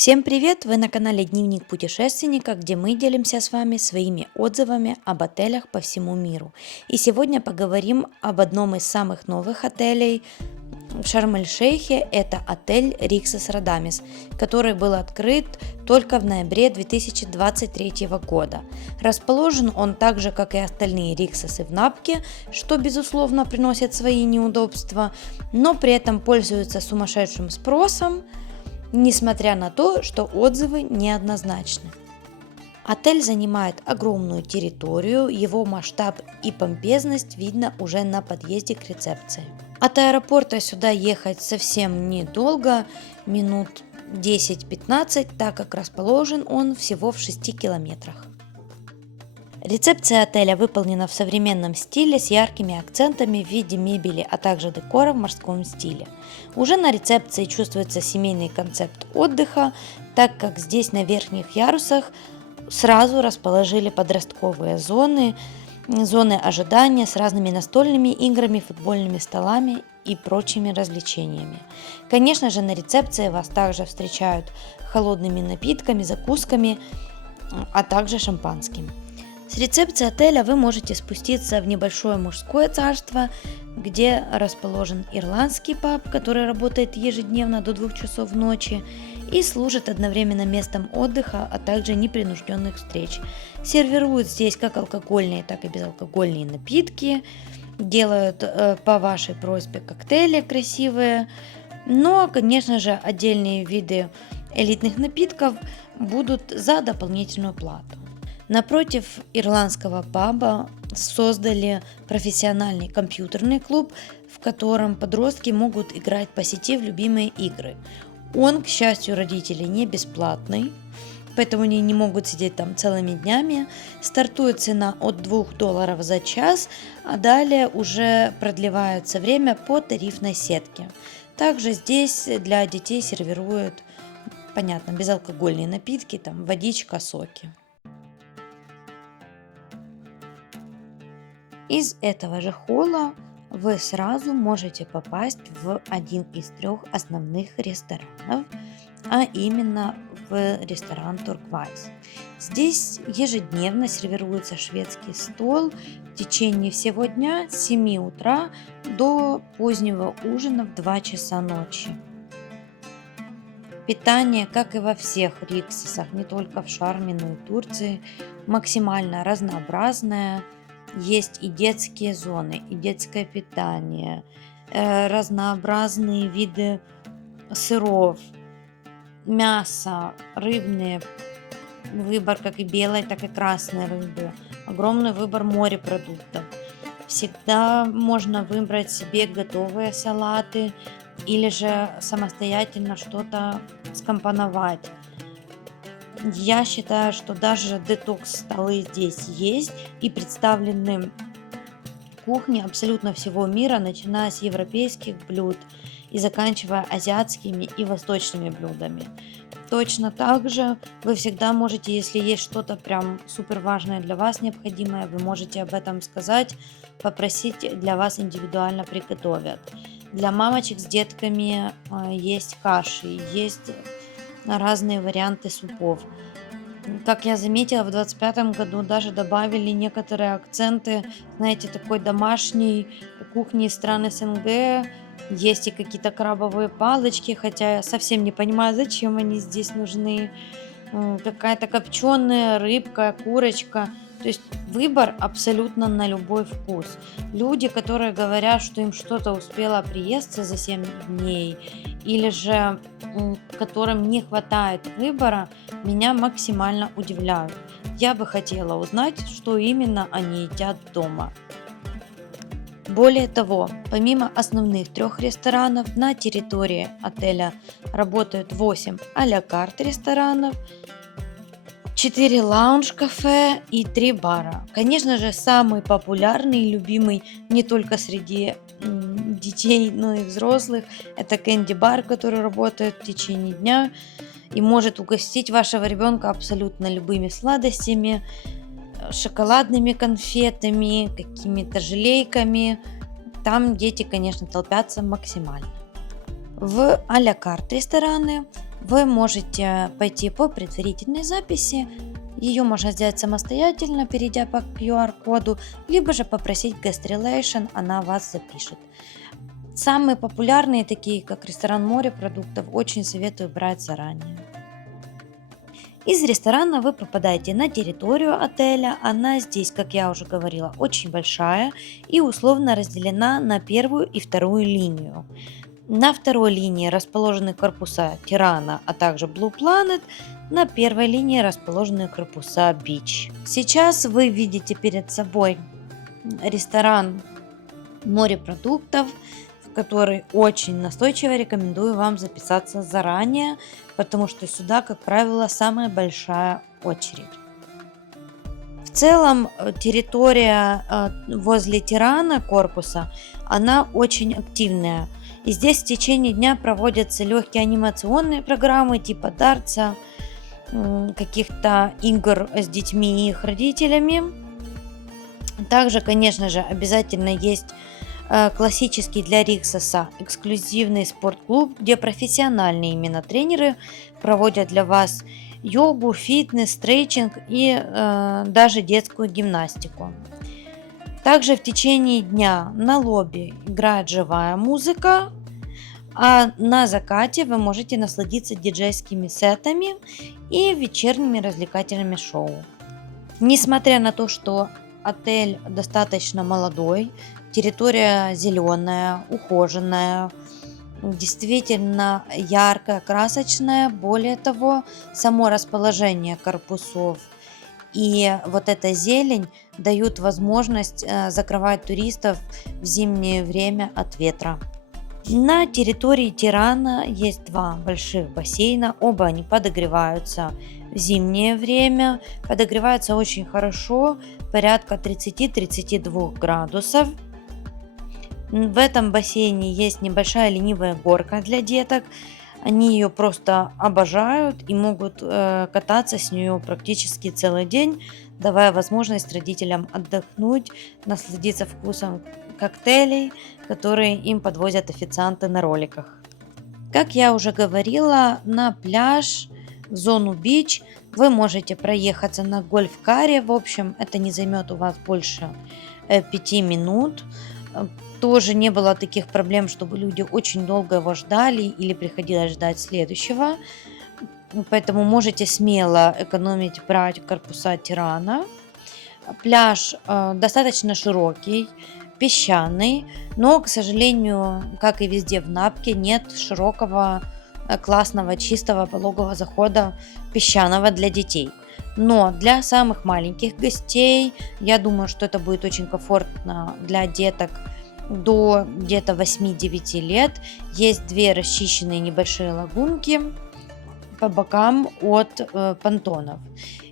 Всем привет! Вы на канале Дневник путешественника, где мы делимся с вами своими отзывами об отелях по всему миру. И сегодня поговорим об одном из самых новых отелей в Шарм-эль-Шейхе. Это отель Риксос Радамис, который был открыт только в ноябре 2023 года. Расположен он так же, как и остальные Риксосы, в Напке, что безусловно приносит свои неудобства, но при этом пользуется сумасшедшим спросом, несмотря на то, что отзывы неоднозначны. Отель занимает огромную территорию, его масштаб и помпезность видно уже на подъезде к рецепции. От аэропорта сюда ехать совсем недолго, минут 10-15, так как расположен он всего в 6 километрах. Рецепция отеля выполнена в современном стиле с яркими акцентами в виде мебели, а также декора в морском стиле. Уже на рецепции чувствуется семейный концепт отдыха, так как здесь на верхних ярусах сразу расположили подростковые зоны ожидания с разными настольными играми, футбольными столами и прочими развлечениями. Конечно же, на рецепции вас также встречают холодными напитками, закусками, а также шампанским. С рецепции отеля вы можете спуститься в небольшое мужское царство, где расположен ирландский паб, который работает ежедневно до 2 часов ночи и служит одновременно местом отдыха, а также непринужденных встреч. Сервируют здесь как алкогольные, так и безалкогольные напитки, делают по вашей просьбе коктейли красивые, но, конечно же, отдельные виды элитных напитков будут за дополнительную плату. Напротив ирландского паба создали профессиональный компьютерный клуб, в котором подростки могут играть по сети в любимые игры. Он, к счастью, родителей не бесплатный, поэтому они не могут сидеть там целыми днями. Стартует цена от $2 за час, а далее уже продлевается время по тарифной сетке. Также здесь для детей сервируют, понятно, безалкогольные напитки, там водичка, соки. Из этого же холла вы сразу можете попасть в один из 3 основных ресторанов, а именно в ресторан Turquoise. Здесь ежедневно сервируется шведский стол в течение всего дня с 7 утра до позднего ужина в 2 часа ночи. Питание, как и во всех Риксосах, не только в Шарме, но и Турции, максимально разнообразное. Есть и детские зоны, и детское питание, разнообразные виды сыров, мяса, рыбные, выбор как и белой, так и красной рыбы, огромный выбор морепродуктов. Всегда можно выбрать себе готовые салаты или же самостоятельно что-то скомпоновать. Я считаю, что даже детокс-столы здесь есть и представлены кухни абсолютно всего мира, начиная с европейских блюд и заканчивая азиатскими и восточными блюдами. Точно так же вы всегда можете, если есть что-то прям супер важное для вас, необходимое, вы можете об этом сказать, попросить, для вас индивидуально приготовят. Для мамочек с детками есть каши, есть разные варианты супов. Как я заметила, в 2025 году даже добавили некоторые акценты, знаете, такой домашней кухни стран СНГ. Есть и какие-то крабовые палочки, хотя я совсем не понимаю, зачем они здесь нужны. Какая-то копченая рыбка, курочка. То есть выбор абсолютно на любой вкус. Люди, которые говорят, что им что-то успело приесться за 7 дней, или же которым не хватает выбора, меня максимально удивляют. Я бы хотела узнать, что именно они едят дома. Более того, помимо основных 3 ресторанов, на территории отеля работают 8 а-ля карт ресторанов, 4 лаунж-кафе и 3 бара. Конечно же, самый популярный и любимый не только среди детей, но и взрослых — это кэнди-бар, который работает в течение дня и может угостить вашего ребенка абсолютно любыми сладостями, шоколадными конфетами, какими-то желейками. Там дети, конечно, толпятся максимально. В а-ля карт рестораны вы можете пойти по предварительной записи. Ее можно сделать самостоятельно, перейдя по QR-коду, либо же попросить Guest Relation, она вас запишет. Самые популярные, такие как ресторан морепродуктов, очень советую брать заранее. Из ресторана вы попадаете на территорию отеля. Она здесь, как я уже говорила, очень большая и условно разделена на первую и вторую линию. На второй линии расположены корпуса Тирана, а также Blue Planet. На первой линии расположены корпуса Beach. Сейчас вы видите перед собой ресторан морепродуктов, в который очень настойчиво рекомендую вам записаться заранее, потому что сюда, как правило, самая большая очередь. В целом территория возле Тирана корпуса, она очень активная. И здесь в течение дня проводятся легкие анимационные программы типа дартса, каких-то игр с детьми и их родителями. Также, конечно же, обязательно есть классический для Риксоса эксклюзивный спортклуб, где профессиональные именно тренеры проводят для вас йогу, фитнес, стретчинг и даже детскую гимнастику. Также в течение дня на лобби играет живая музыка, а на закате вы можете насладиться диджейскими сетами и вечерними развлекательными шоу. Несмотря на то, что отель достаточно молодой, территория зеленая, ухоженная, действительно яркая, красочная. Более того, само расположение корпусов и вот эта зелень дают возможность закрывать туристов в зимнее время от ветра. На территории Тирана есть два больших бассейна, оба они подогреваются в зимнее время, подогреваются очень хорошо, порядка 30-32 градусов. В этом бассейне есть небольшая ленивая горка для деток, они ее просто обожают и могут кататься с нее практически целый день, давая возможность родителям отдохнуть, насладиться вкусом коктейлей, которые им подвозят официанты на роликах. Как я уже говорила, на пляж, в зону бич, вы можете проехаться на гольф-каре. В общем, это не займет у вас больше 5 минут. Тоже не было таких проблем, чтобы люди очень долго его ждали или приходилось ждать следующего. Поэтому можете смело экономить, брать корпуса Тирана. Пляж достаточно широкий, песчаный, но, к сожалению, как и везде в Напке, нет широкого, классного, чистого пологого захода песчаного для детей. Но для самых маленьких гостей, я думаю, что это будет очень комфортно для деток до где-то 8-9 лет. Есть две расчищенные небольшие лагунки по бокам от понтонов.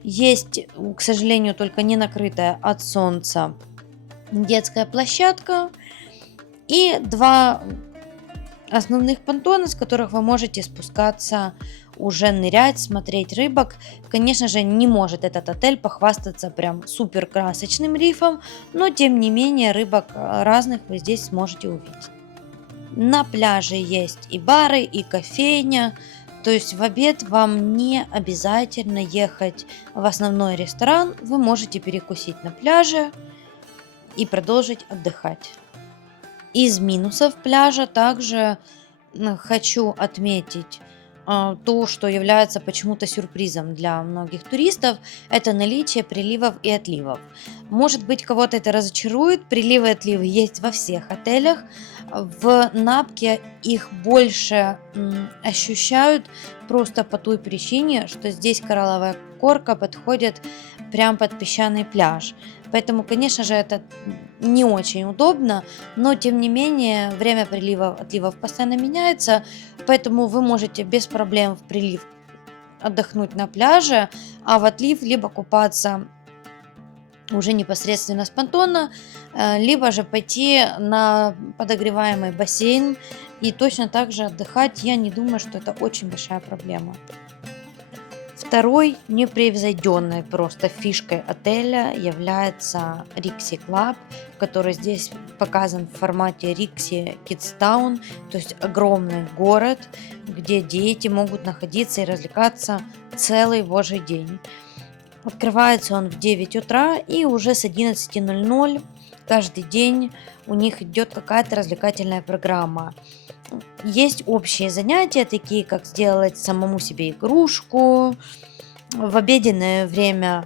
Есть, к сожалению, только не накрытая от солнца детская площадка и два основных понтона, с которых вы можете спускаться, уже нырять, смотреть рыбок. Конечно же, не может этот отель похвастаться прям супер красочным рифом, но тем не менее рыбок разных вы здесь сможете увидеть. На пляже есть и бары, и кофейня, то есть в обед вам не обязательно ехать в основной ресторан, вы можете перекусить на пляже и продолжить отдыхать. Из минусов пляжа также хочу отметить то, что является почему-то сюрпризом для многих туристов, это наличие приливов и отливов. Может быть, кого-то это разочарует, приливы и отливы есть во всех отелях. В Напке их больше ощущают просто по той причине, что здесь коралловая корка подходит прям под песчаный пляж. Поэтому, конечно же, это не очень удобно, но тем не менее время приливов, отливов постоянно меняется, поэтому вы можете без проблем в прилив отдохнуть на пляже, а в отлив либо купаться уже непосредственно с понтона, либо же пойти на подогреваемый бассейн и точно так же отдыхать. Я не думаю, что это очень большая проблема. В Второй непревзойденной просто фишкой отеля является Rixi Club, который здесь показан в формате Rixi Kids Town, то есть огромный город, где дети могут находиться и развлекаться целый божий день. Открывается он в 9 утра, и уже с 11:00 каждый день у них идет какая-то развлекательная программа. Есть общие занятия, такие как сделать самому себе игрушку. В обеденное время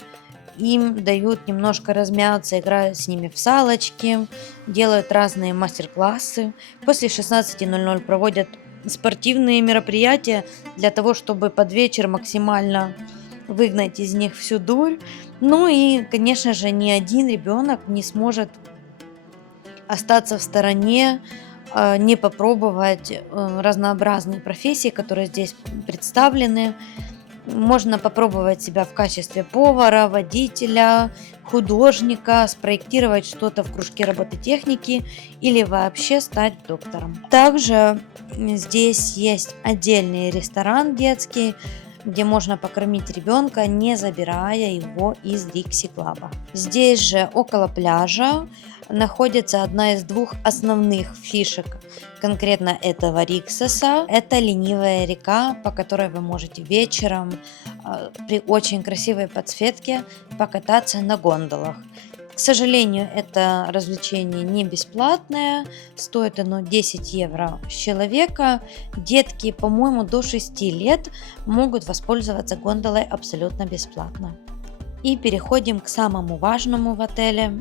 им дают немножко размяться, играют с ними в салочки, делают разные мастер-классы. После 16:00 проводят спортивные мероприятия для того, чтобы под вечер максимально выгнать из них всю дурь. Ну и, конечно же, ни один ребенок не сможет остаться в стороне, не попробовать разнообразные профессии, которые здесь представлены. Можно попробовать себя в качестве повара, водителя, художника, спроектировать что-то в кружке робототехники или вообще стать доктором. Также здесь есть отдельный ресторан детский, где можно покормить ребенка, не забирая его из Rixi Club. Здесь же около пляжа находится одна из двух основных фишек конкретно этого Риксоса. Это ленивая река, по которой вы можете вечером при очень красивой подсветке покататься на гондолах. К сожалению, это развлечение не бесплатное, стоит оно 10 евро с человека. Детки, по-моему, до 6 лет могут воспользоваться гондолой абсолютно бесплатно. И переходим к самому важному в отеле,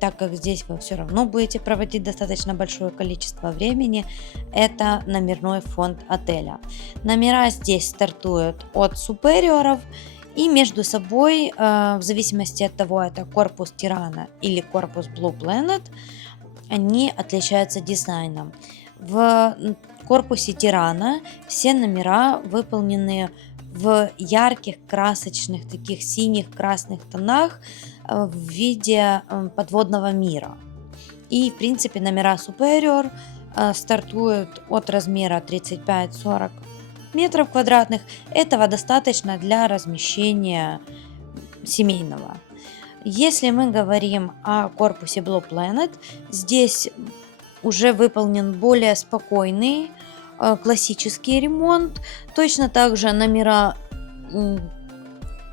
так как здесь вы все равно будете проводить достаточно большое количество времени, это номерной фонд отеля. Номера здесь стартуют от супериоров, и между собой, в зависимости от того, это корпус Тирана или корпус Blue Planet, они отличаются дизайном. В корпусе Тирана все номера выполнены в ярких, красочных, таких синих, красных тонах в виде подводного мира. И, в принципе, номера Superior стартуют от размера 35-40 метров квадратных. Этого достаточно для размещения семейного. Если мы говорим о корпусе Blue Planet, здесь уже выполнен более спокойный классический ремонт. Точно так же номера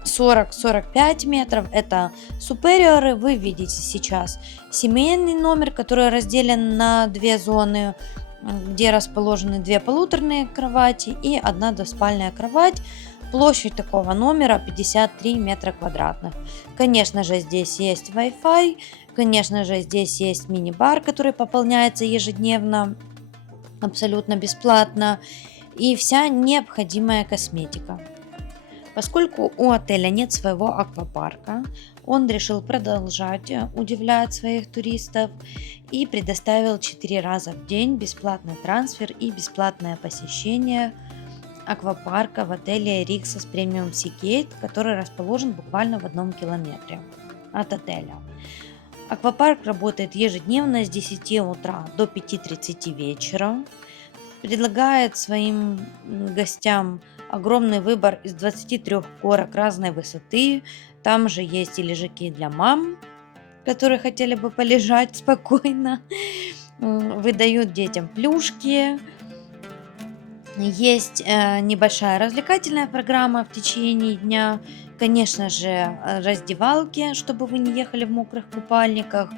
40-45 метров это супериоры. Вы видите сейчас семейный номер, который разделен на две зоны, где расположены две полуторные кровати и одна двуспальная кровать. Площадь такого номера 53 метра квадратных. Конечно же, здесь есть Wi-Fi, конечно же, здесь есть мини-бар, который пополняется ежедневно, абсолютно бесплатно, и вся необходимая косметика. Поскольку у отеля нет своего аквапарка, он решил продолжать удивлять своих туристов и предоставил 4 раза в день бесплатный трансфер и бесплатное посещение аквапарка в отеле Rixos Premium Seagate, который расположен буквально в 1 километре от отеля. Аквапарк работает ежедневно с 10 утра до 5:30 вечера. Предлагает своим гостям огромный выбор из 23 горок разной высоты. Там же есть и лежаки для мам, которые хотели бы полежать спокойно. Выдают детям плюшки. Есть небольшая развлекательная программа в течение дня. Конечно же, раздевалки, чтобы вы не ехали в мокрых купальниках.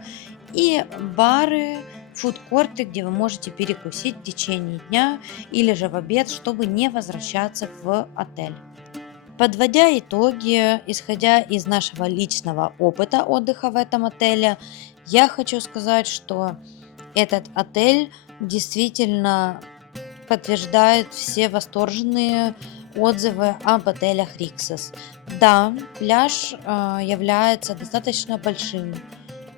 И бары, фудкорты, где вы можете перекусить в течение дня или же в обед, чтобы не возвращаться в отель. Подводя итоги, исходя из нашего личного опыта отдыха в этом отеле, я хочу сказать, что этот отель действительно подтверждает все восторженные отзывы об отелях Rixos. Да, пляж является достаточно большим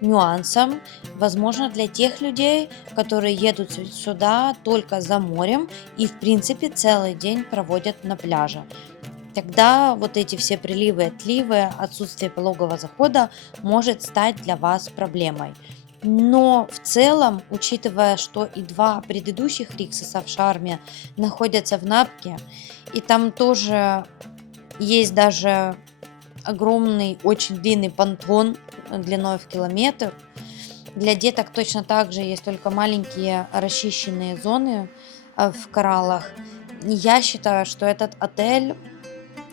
нюансом, возможно, для тех людей, которые едут сюда только за морем и, в принципе, целый день проводят на пляже. Тогда вот эти все приливы и отливы, отсутствие пологого захода может стать для вас проблемой. Но в целом, учитывая, что и 2 предыдущих Риксоса в Шарме находятся в Напке, и там тоже Есть даже огромный, очень длинный понтон длиной в километр. Для деток точно так же есть только маленькие расчищенные зоны в кораллах. Я считаю, что этот отель,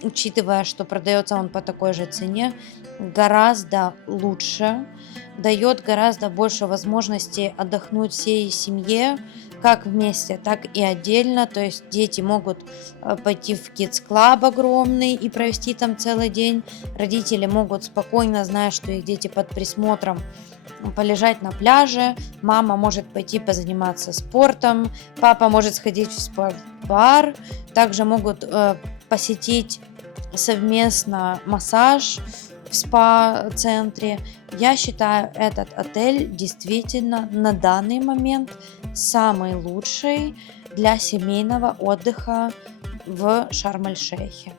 учитывая, что продается он по такой же цене, гораздо лучше, дает гораздо больше возможностей отдохнуть всей семье, как вместе, так и отдельно. То есть дети могут пойти в Kids Club огромный и провести там целый день. Родители могут спокойно, зная, что их дети под присмотром, полежать на пляже. Мама может пойти позаниматься спортом, папа может сходить в спортбар. Также могут посетить совместно массаж в спа-центре. Я считаю, этот отель действительно на данный момент самый лучший для семейного отдыха в Шарм-эль-Шейхе.